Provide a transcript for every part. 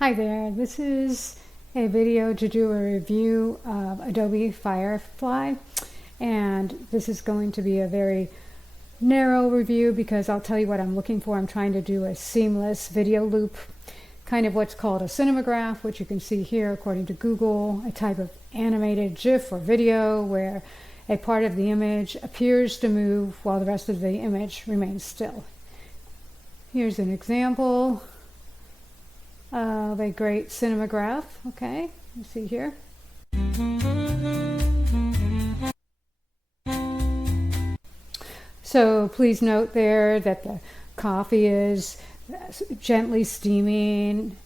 Hi there, this is a video to do a review of Adobe Firefly, and this is going to be a very narrow review because I'll tell you what I'm looking for. I'm trying to do a seamless video loop, kind of what's called a cinematograph, which you can see here according to Google, a type of animated GIF or video where a part of the image appears to move while the rest of the image remains still. Here's an example of a great cinematograph. Okay, you see here. So please note there that the coffee is gently steaming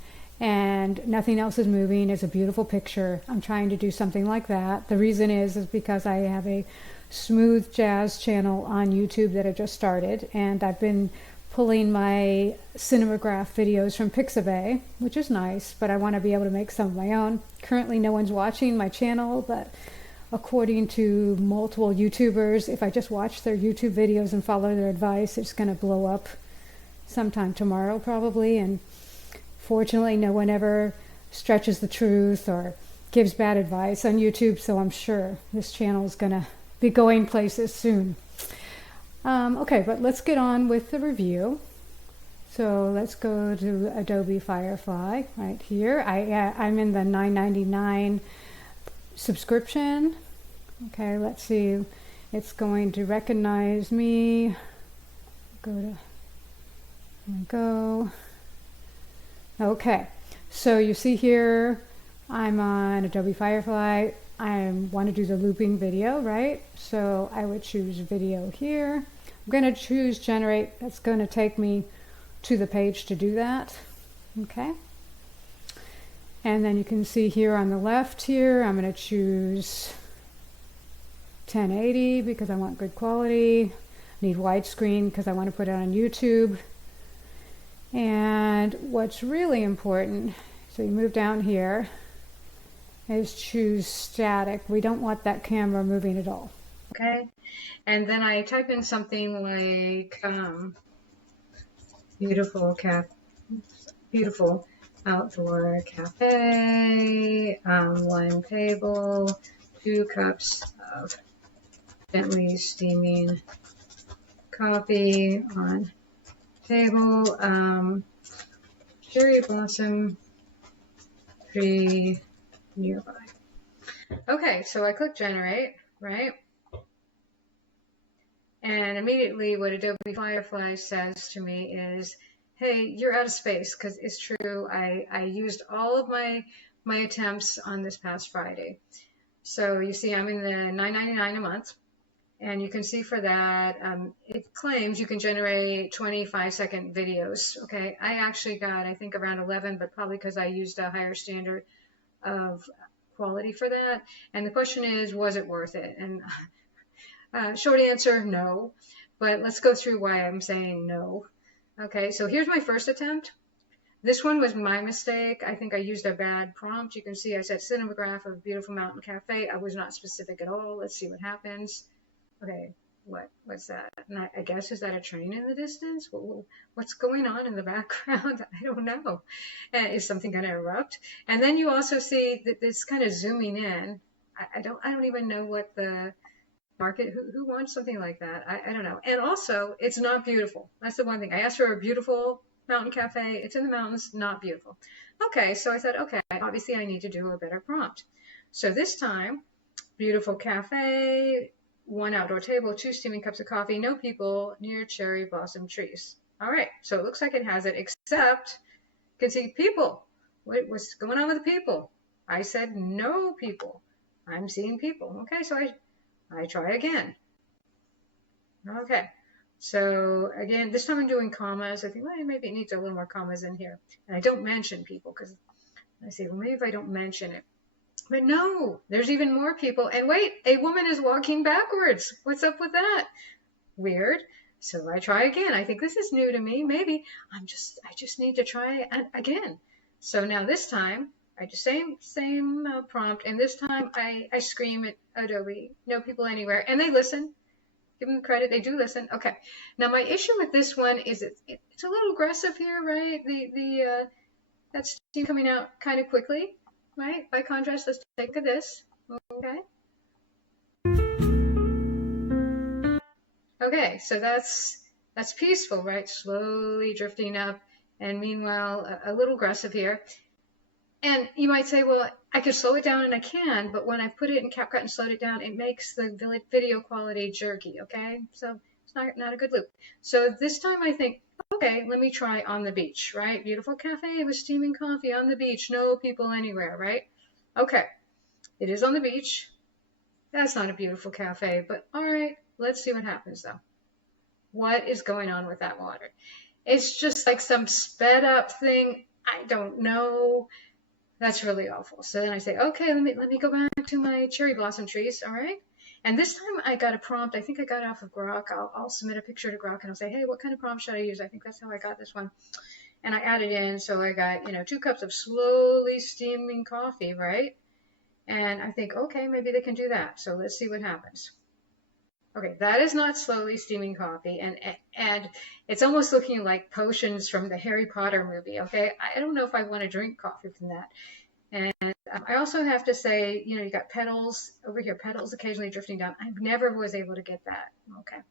and nothing else is moving. It's a beautiful picture. I'm trying to do something like that. The reason is because I have a smooth jazz channel on YouTube that I just started, and I've been pulling my cinematograph videos from Pixabay, which is nice, but I want to be able to make some of my own. Currently no one's watching my channel, but according to multiple YouTubers, if I just watch their YouTube videos and follow their advice, it's going to blow up sometime tomorrow probably. And fortunately no one ever stretches the truth or gives bad advice on YouTube, so I'm sure this channel is going to be going places soon. Okay, but let's get on with the review. So let's go to Adobe Firefly right here. I'm in the $9.99 subscription. Okay, let's see. It's going to recognize me. Here we go. Okay, so you see here, I'm on Adobe Firefly. I want to do the looping video, right? So I would choose video here. I'm going to choose generate. That's going to take me to the page to do that. Okay. And then you can see here on the left here, I'm going to choose 1080 because I want good quality. I need widescreen because I want to put it on YouTube. And what's really important, so you move down here, is choose static. We don't want that camera moving at all. Okay, and then I type in something like beautiful outdoor cafe, one table, 2 cups of gently steaming coffee on table, cherry blossom tree nearby. Okay, so I click generate, right? And immediately what Adobe Firefly says to me is, hey, you're out of space, because it's true. I used all of my attempts on this past Friday. So you see I'm in the $9.99 a month. And you can see for that, it claims you can generate 25-second videos. Okay, I actually got, I think, around 11, but probably because I used a higher standard of quality for that. And the question is, was it worth it? And short answer, no. But let's go through why I'm saying no. Okay, so here's my first attempt. This one was my mistake. I think I used a bad prompt. You can see I said cinematograph of beautiful mountain cafe. I was not specific at all. Let's see what happens. Okay, what's that? And I guess, is that a train in the distance? What's going on in the background? I don't know. Is something going to erupt? And then you also see that it's kind of zooming in. I don't even know what the market, who wants something like that? I don't know. And also, it's not beautiful. That's the one thing. I asked for a beautiful mountain cafe. It's in the mountains, not beautiful. Okay, so I said, okay, obviously I need to do a better prompt. So this time, beautiful cafe, 1 outdoor table, 2 steaming cups of coffee, no people, near cherry blossom trees. All right, so it looks like it has it, except you can see people. What's going on with the people? I said no people. I'm seeing people. Okay, so I try again. Okay, so again, this time I'm doing commas. I think, well, maybe it needs a little more commas in here. And I don't mention people because I say, well, maybe if I don't mention it. But no, there's even more people. And wait, a woman is walking backwards. What's up with that? Weird. So I try again. I think this is new to me. Maybe I just need to try again. So now this time I do same prompt, and this time I scream at Adobe, no people anywhere, and they listen. Give them credit, they do listen. Okay. Now my issue with this one is it's a little aggressive here, right? That's steam coming out kind of quickly, right? By contrast, let's take a look at this. Okay. Okay, so that's peaceful, right? Slowly drifting up, and meanwhile, a little aggressive here. And you might say, well, I could slow it down, and I can, but when I put it in CapCut and slowed it down, it makes the video quality jerky, okay? So it's not a good loop. So this time I think, okay, let me try on the beach, right? Beautiful cafe with steaming coffee on the beach, no people anywhere, right? Okay, it is on the beach. That's not a beautiful cafe, but all right, let's see what happens though. What is going on with that water? It's just like some sped up thing. I don't know. That's really awful. So then I say, okay, let me go back to my cherry blossom trees, all right? And this time I got a prompt. I think I got it off of Grok. I'll submit a picture to Grok and I'll say, hey, what kind of prompt should I use? I think that's how I got this one. And I added in, so I got, 2 cups of slowly steaming coffee, right? And I think, okay, maybe they can do that. So let's see what happens. Okay, that is not slowly steaming coffee, and it's almost looking like potions from the Harry Potter movie, okay? I don't know if I want to drink coffee from that. And I also have to say, you got petals over here, petals occasionally drifting down. I never was able to get that, okay?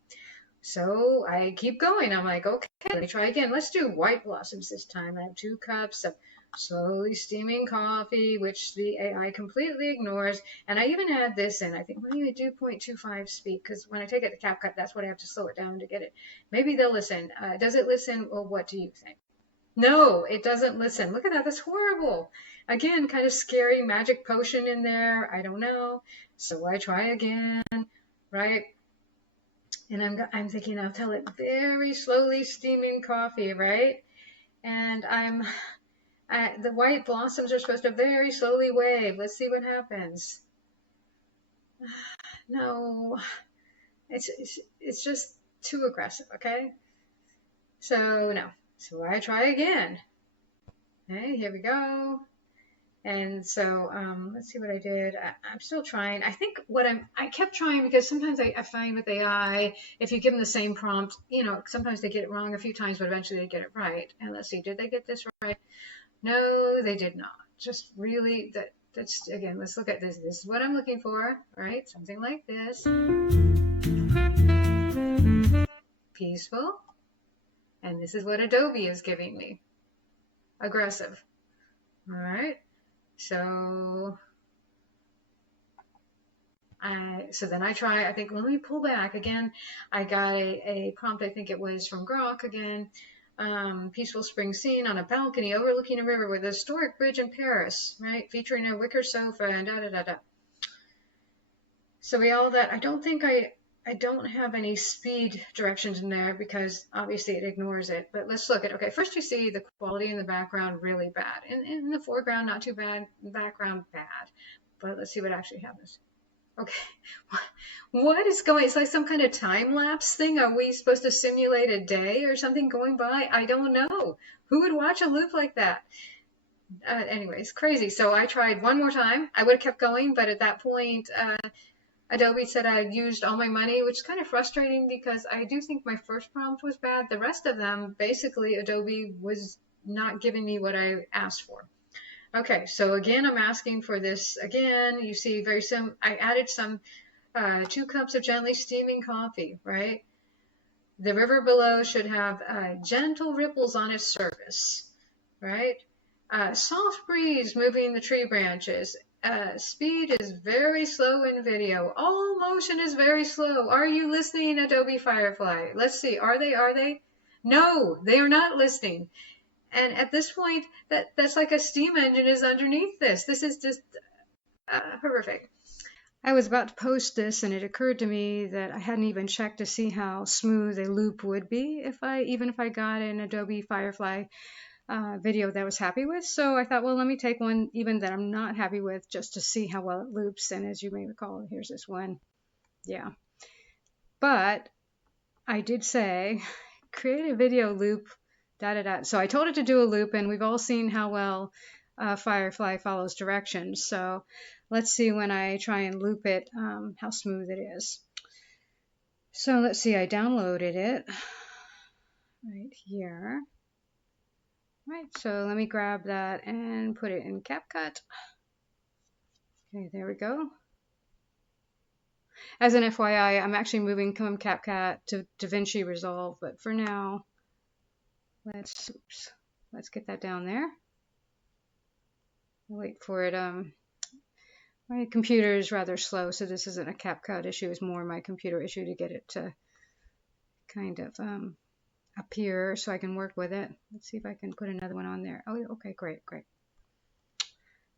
So I keep going. I'm like, okay, let me try again. Let's do white blossoms this time. I have 2 cups of slowly steaming coffee, which the AI completely ignores. And I even add this in. I think, well, you do 0.25 speed, because when I take it to CapCut, that's what I have to slow it down to get it. Maybe they'll listen. Does it listen? Well, what do you think? No, it doesn't listen. Look at that. That's horrible. Again, kind of scary magic potion in there. I don't know. So I try again, right? And I'm thinking I'll tell it very slowly steaming coffee, right? And the white blossoms are supposed to very slowly wave. Let's see what happens. No, it's just too aggressive, okay? So no, so I try again. Okay, here we go. And so let's see what I did. I'm still trying. I think I kept trying because sometimes I find with AI, if you give them the same prompt, sometimes they get it wrong a few times, but eventually they get it right. And let's see, did they get this right? No, they did not. Just really, that's, again, let's look at this. This is what I'm looking for, right? Something like this. Peaceful. And this is what Adobe is giving me. Aggressive. All right. So then I try, I think, let me pull back again. I got a prompt, I think it was from Grok again. Peaceful spring scene on a balcony overlooking a river with a historic bridge in Paris, right? Featuring a wicker sofa and da-da-da-da. So all that, I don't think I don't have any speed directions in there because obviously it ignores it. But let's look at, okay, first you see the quality in the background really bad. In the foreground, not too bad. Background, bad. But let's see what actually happens. Okay, what is going, it's like some kind of time lapse thing. Are we supposed to simulate a day or something going by? I don't know. Who would watch a loop like that? Anyways, crazy. So I tried one more time. I would have kept going, but at that point, Adobe said I had used all my money, which is kind of frustrating because I do think my first prompt was bad. The rest of them, basically, Adobe was not giving me what I asked for. Okay, so again, I'm asking for this again. You see, I added some 2 cups of gently steaming coffee, right? The river below should have gentle ripples on its surface, right? Soft breeze moving the tree branches. Speed is very slow in video. All motion is very slow. Are you listening, Adobe Firefly? Let's see. Are they? No, they are not listening. And at this point, that's like a steam engine is underneath this. This is just horrific. I was about to post this, and it occurred to me that I hadn't even checked to see how smooth a loop would be even if I got an Adobe Firefly video that I was happy with. So I thought, well, let me take one even that I'm not happy with just to see how well it loops. And as you may recall, here's this one. Yeah. But I did say, create a video loop, da-da-da. So I told it to do a loop, and we've all seen how well Firefly follows directions. So let's see when I try and loop it, how smooth it is. So let's see, I downloaded it right here. Right, so let me grab that and put it in CapCut. Okay, there we go. As an FYI, I'm actually moving from CapCut to DaVinci Resolve, but for now, let's get that down there. Wait for it. My computer is rather slow, so this isn't a CapCut issue. It's more my computer issue to get it to kind of appear so I can work with it. Let's see if I can put another one on there. Oh, okay, great.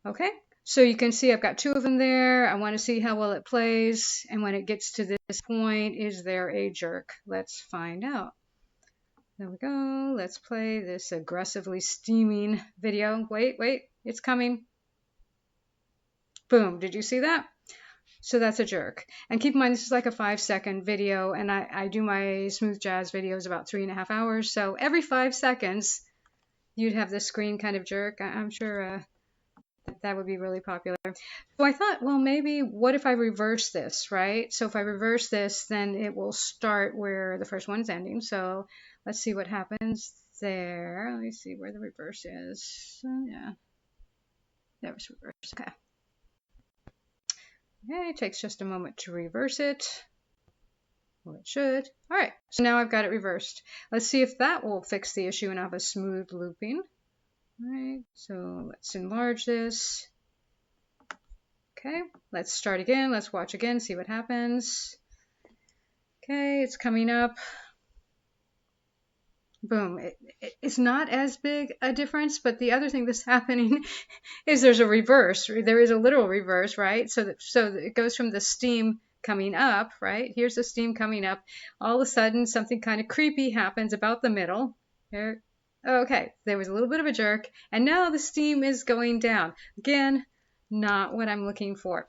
Okay, so you can see I've got 2 of them there. I want to see how well it plays, and when it gets to this point, is there a jerk? Let's find out. There we go. Let's play this aggressively steaming video. Wait, it's coming. Boom, did you see that? So that's a jerk. And keep in mind, this is like a 5-second video, and I do my smooth jazz videos about 3.5 hours. So every 5 seconds, you'd have this screen kind of jerk. I'm sure that would be really popular. So I thought, well, maybe what if I reverse this, right? So if I reverse this, then it will start where the first one's ending. So let's see what happens there. Let me see where the reverse is. Yeah, there was reverse. Okay. Okay, it takes just a moment to reverse it. Well, it should. All right, so now I've got it reversed. Let's see if that will fix the issue and have a smooth looping. All right, so let's enlarge this. Okay, let's start again. Let's watch again, see what happens. Okay, it's coming up. Boom. It's not as big a difference, but the other thing that's happening is there's a reverse. There is a literal reverse, right? So it goes from the steam coming up, right? Here's the steam coming up. All of a sudden, something kind of creepy happens about the middle. Here. Okay, there was a little bit of a jerk, and now the steam is going down. Again, not what I'm looking for.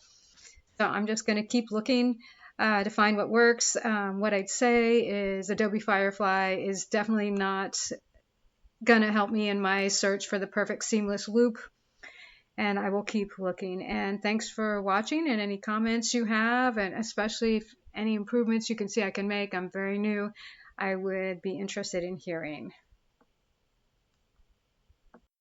So I'm just going to keep looking to find what works. What I'd say is Adobe Firefly is definitely not going to help me in my search for the perfect seamless loop, and I will keep looking. And thanks for watching, and any comments you have, and especially if any improvements you can see I can make. I'm very new. I would be interested in hearing.